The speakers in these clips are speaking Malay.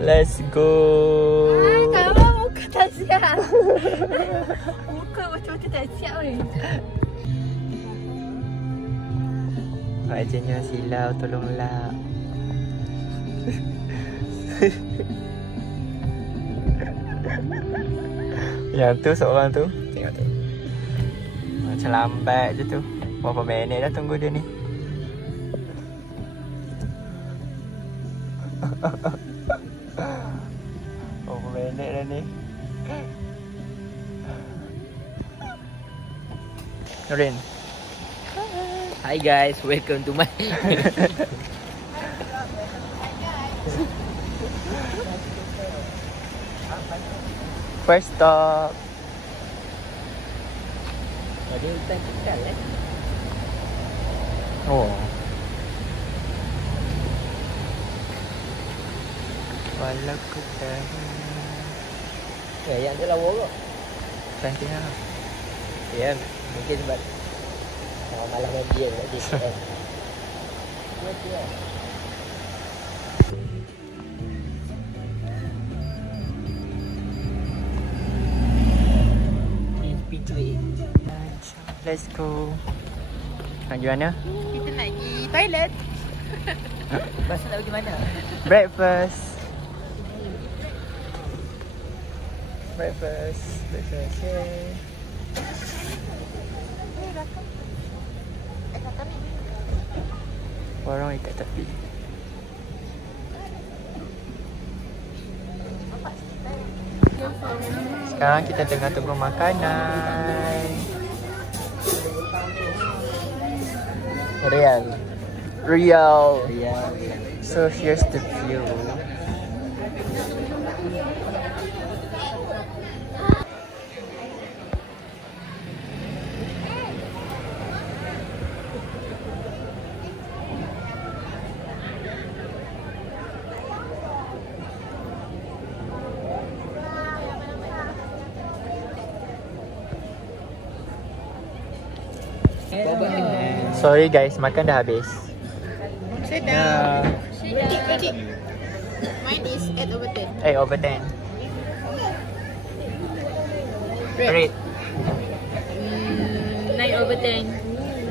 Let's go. Kalau muka tak siap. Muka betul-betul tak siap ni. Wajahnya silau, tolonglah. Yang tu seorang tu. Tengok tu. Macam lambat je tu. Berapa minit dah tunggu dia ni. Berapa minit dah ni. Norin. Hi guys, welcome to my First stop. Ada hutan kekal Oh. Walau ku tahu. yang tu lawa kot. Cantik lah. Ya, mungkin sebab malam dia tadi kan. Let's go. Nak pergi mana? Kita nak pergi toilet. Masa nak pergi mana? Breakfast. Breakfast. Yay. Warung ikat tepi. Sekarang kita tengah tunggu makanan. Real. So here's the view. Sorry guys, makan dah habis. Sedap. Sedap. Mine is 8 over 10. 8 over 10. Rate. 9 over 10.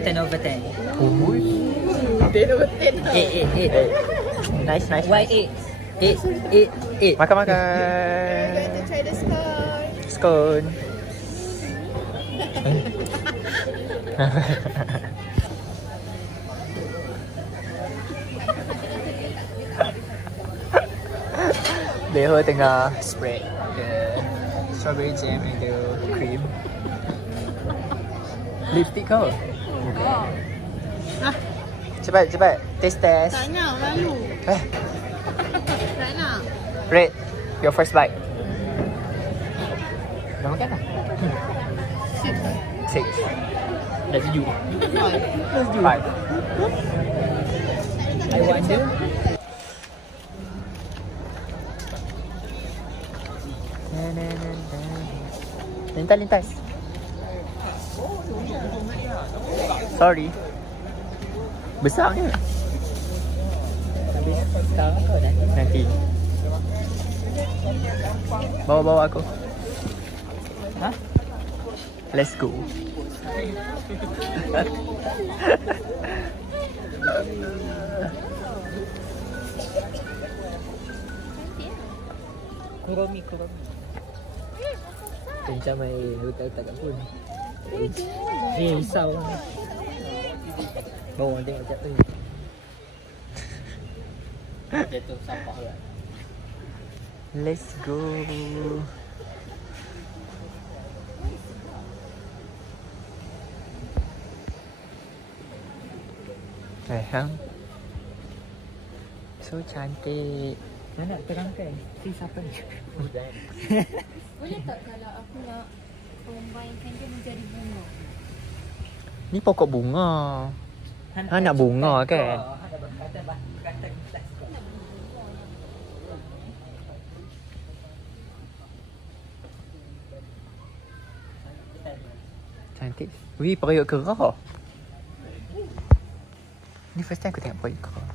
10 over 10. 10 over 10. 8. Nice. Why 8? 8. Makan. We're going to try the scone. Scone. Deho tengah spread the strawberry jam and the cream. Lipstick kau? Oh. Cepat. Taste test. Tak nak, malu. Tak nak. Rate your first bite. Dah makan dah? 6. Dah 7. Let's do 5. I wonder. Lintas. Sorry. Besarnya. Habis sekarang kau Nanti. Bawa aku. Ha? Let's go. Kuromi. Macam main letak kat pun. Risau. Bawa orang tengok macam tu. Jatuh sampah lah. Let's go. So cantik. Mana nak terangkan? Siapa ni? Boleh tak kalau aku nak combine-kan dia menjadi bunga? Ni pokok bunga. Han nak bunga kan? Cantik. Wih, periuk kerah. Ni first time aku tengok periuk kerah.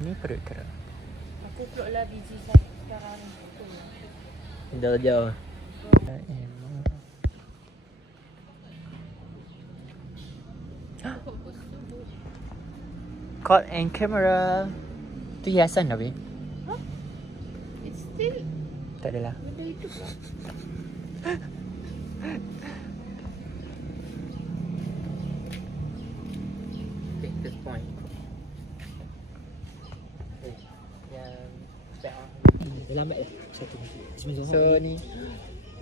Ni perut kera. Aku peluklah biji sekarang. Jauh-jauh. Caught and camera. Tu hiasan dah, Weh. It's still Tak adalah. benda itu lah. Take this point. Yang spek on. Dah lambat dah. Satu. So ni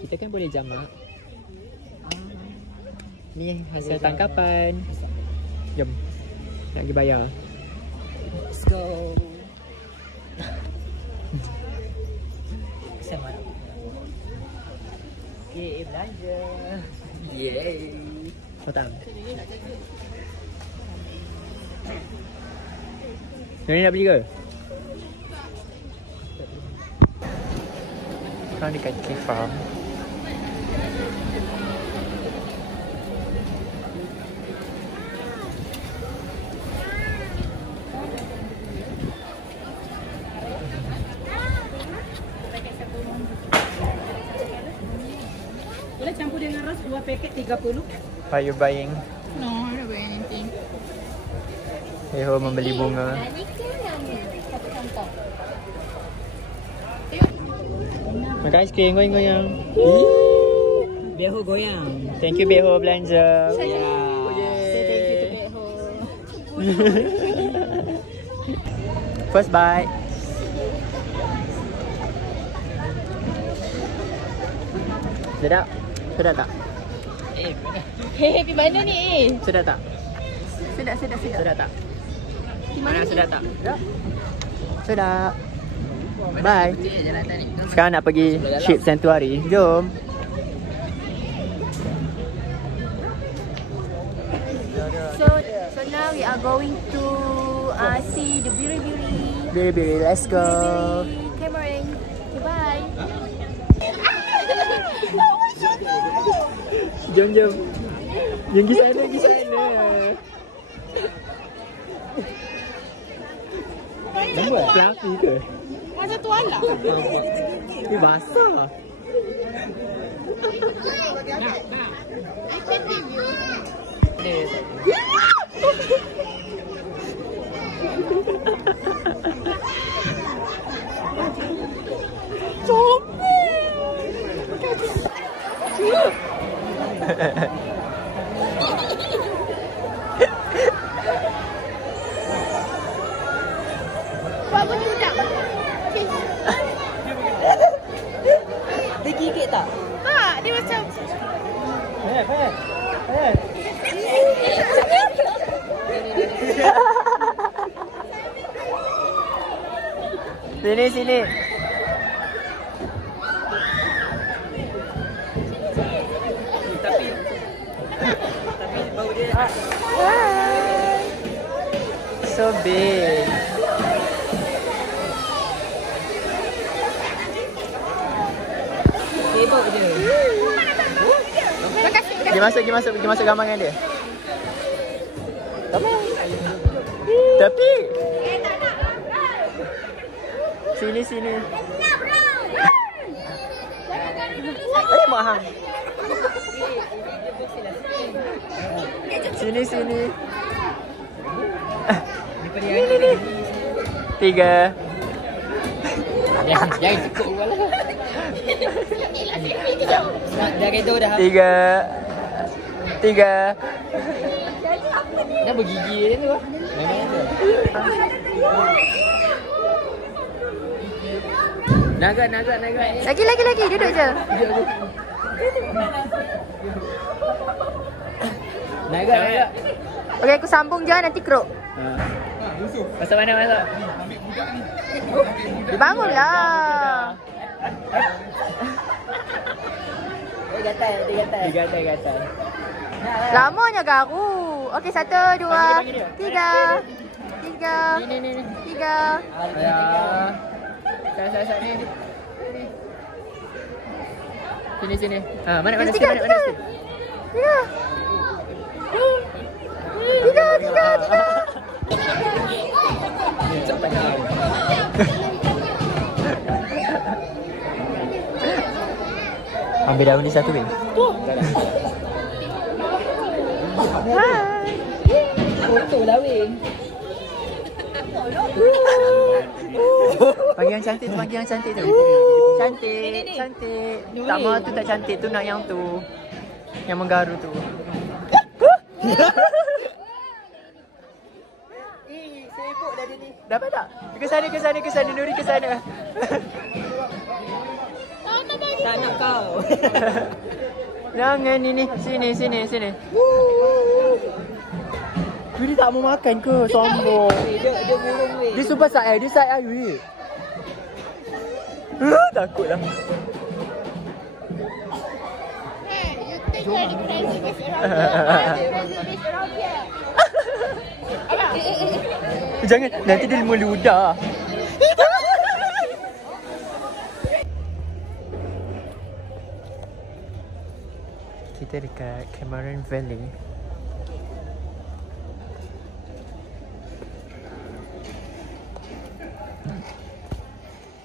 kita kan boleh jamak. Ni hasil tangkapan. Jom. Nak pergi bayar. Let's go. Sama. Okay, belanja. Yay. Kau tahu? Ni nak pergi ke? Sekarang dekat K-Farm. Boleh campur dengan ras 2 paket 30. Are you buying? No, I don't buy anything. Eho membeli bunga. Makan aiskrim goyang-goyang. Beho goyang. Thank you Beho belanja. Say thank you to Beho. First bite. Sedap? Sedap tak? Hei, di mana ni? Sedap tak? Sedap. Sedap tak? Di mana ni? Sedap tak? Sedap. Bye. Sekarang nak pergi Sheep Sanctuary. Jom. So now we are going to see the Biri-Biri. Biri-biri, let's go. Cameron. Okay, bye. Jom. Jom pergi sana, Nampak fluffy ke? Macam tu lah. Nampak. Dia basah. Buat apa budak? Dia gigit tak? Tak, dia macam Sini. Tapi bau dia So big. sibuk je. Pergi masuk gambar dengan dia. Tapi Sini. Mak hang. Sini. Ni. 3. Jangan cukup gua lah. Dah redo dah. 3. Dah bergigi je tu. Naga. Lagi, duduk je. Naga. Okey, aku sambung je nanti keruk. Masuk mana? Dibangunlah. Dia gatal. Lamanya garu. Okey, 1, 2, 3. Ni. 3. Saya ni. Sini. Mana Tiga. sikit? 3. Tengah. Ambil daun ni satu, Bing. Foto lah weh. Panggil yang cantik tu, panggil yang cantik tu. Cantik, cantik. Tak mau tu tak cantik tu, nak yang tu. Yang menggaru tu. Sibuk dah dia ni. Dapat tak? Ke sana, ke sana, ke sana. Nuri ke sana. Tak nak kau. Jangan ini. Sini, sini, sini. Dia tak mau makan ke? Sombong. Dia burung weh. Dia super side, dia side air. Takutlah. Hey, you think you're the crazy bitch around here? Crazy bitch around here. Jangan, nanti dia meludah. Kita dekat Cameron Valley.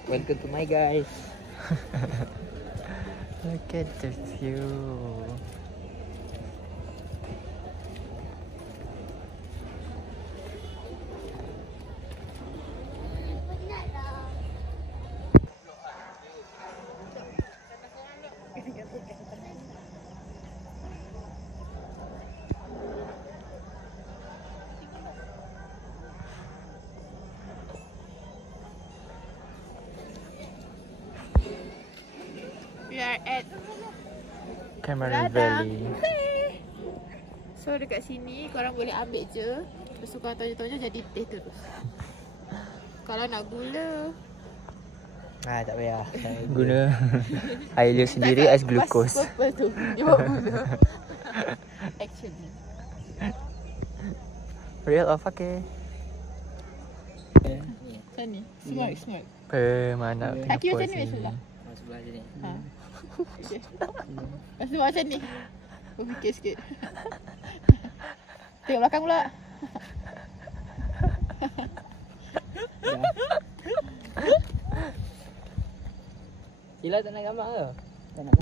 Welcome to my guys. Look at the view. We are at Cameron Ladang. Valley. So dekat sini korang boleh ambil je. Lepas tu korang tonjol-tonjol jadi teh terus. Kalau nak gula, Tak payah. Guna air dia sendiri as glukos. purple tu. Dia buat gula. Actually. Real or fake? Macam ni. Smart. Mana tengah Kaki macam puas ni biasalah. Sebelah dia ni. Ha. Okay. Lepas tu buat macam ni. Fikir sikit. Tengok belakang pula. Sila tak nak gambar ke? Tak nak.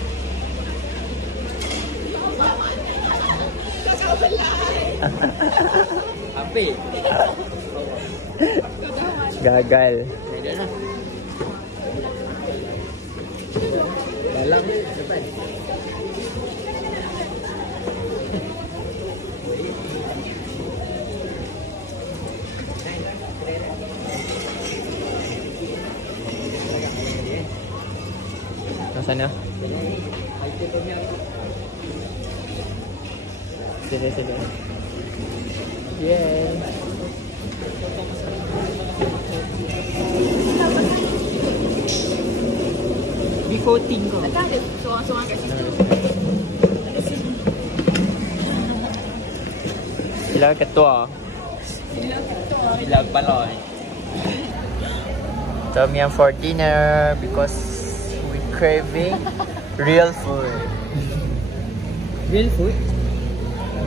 Apa? Gagal. Dalam depan. Di sana. Sini. Yeah. Di coating kau. Tak ada seorang-seorang kat situ. Sila ketua. Bila kepala ni. Tom yum for dinner because we craving real food. Real food?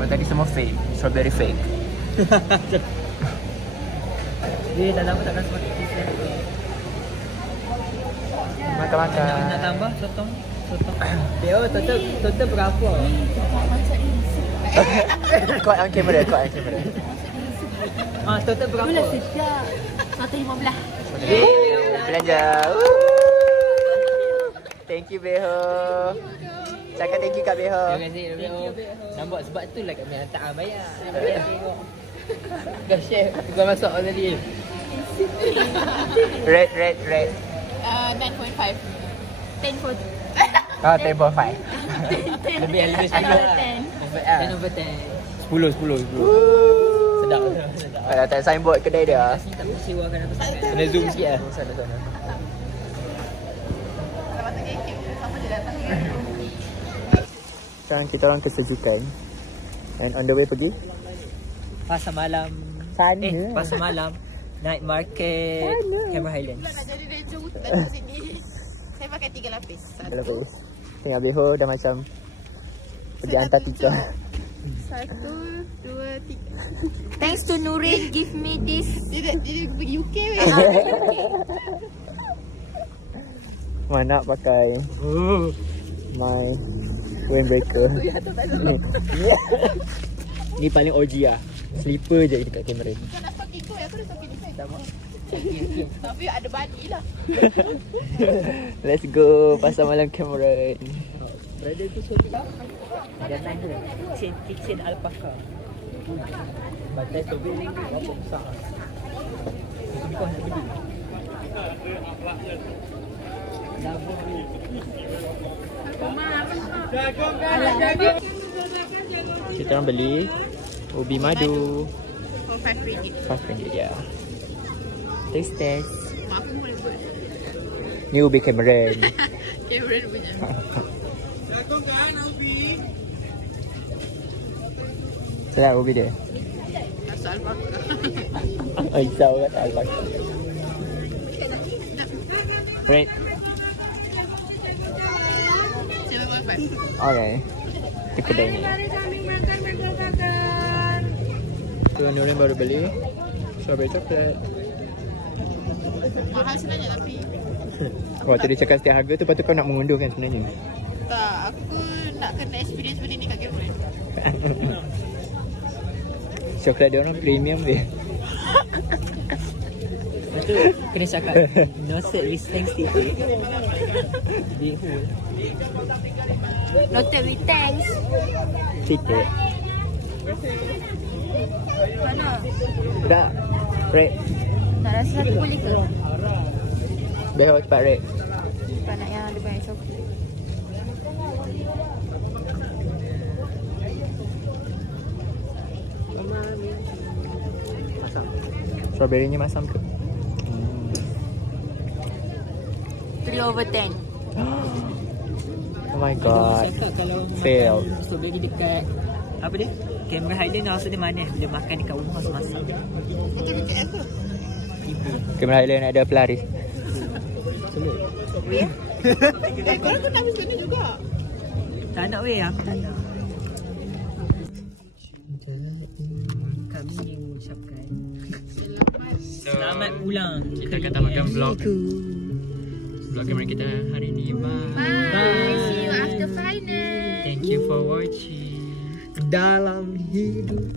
Tadi semua fake. Strawberry fake. Dia dah lama tak rasa makan pizza. Makan-makan. Nak tambah sotong? Dia total berapa? Caught on camera. Total berapa? Itulah sedap. 115. Belanja. Thank you Beho. Cakap thank you Kak Beho. Terima kasih Nampak sebab tu lah kami hantar bayar. Bayar tengok. Dah share. Kau masuk tadi. Red. 9.5. 10 for 10.5. Lebih 10 lah. 10 over 10. 10. Sedap. Ada tak signboard kedai dia. Asyik tak persiwakan apa sangat. Kena zoom sikit lah. Sana. Sekarang kita orang kesejukan. And on the way pergi? Pasar malam. Sana. Pasar malam. Night market. Cameron Highlands. Nak jadi ranger hutan kat sini. Saya pakai 3 lapis. Tengok Beho dah macam pergi Antartika. 1, 2, 3. Thanks to Nurin give me this. Dia pergi UK weh. Mana nak pakai my windbreaker. Ni paling OG lah. Slipper je dekat kamera ni. Kau nak pakai kau aku dah pakai design. Tak mahu. Tapi ada bani lah. Let's go pasar malam Cameron. Brother tu sorry lah. Jangan tu. Kitchen alpaca. Batai tobe ni berapa besar. Itu kau nak beli. Kita orang beli ubi madu. For RM5. RM5 ya. Taste. Mak aku boleh buat. Ni ubi Cameron. Cameron punya. Sedap ubi dia. Rasa alpaca. Aisyah orang tak alpaca. Right. 7.5. Okay. Itu kedai ni. Tu Nurin baru beli strawberry coklat. Mahal sebenarnya tapi Waktu dia cakap setiap harga tu, lepas tu kau nak mengundur kan sebenarnya? tak, aku nak kena experience benda ni kat Cameron. Coklat dia orang premium dia. Lepas tu kena cakap no service thanks titik. Big hole. Noted with thanks. Tiket. Mana? Dah. Red. Nak rasa satu boleh ke? Behau cepat red. Tak nak yang ada banyak coklat. Strawberry-nya masam ke? 3/10. Oh my god. Cakap kalau Fail. makan strawberry dekat apa dia? Cameron Highland rasa dia manis bila makan dekat rumah semasak. Itu dekat aku. Cameron Highland ada pelaris. Korang pun nak pergi sana juga. Tak nak weh, aku tak nak. Kami mengucapkan selamat ulang. Kita akan tamatkan vlog Cameron kita hari ni. Bye. See you after final. Thank you for watching. Dalam hidup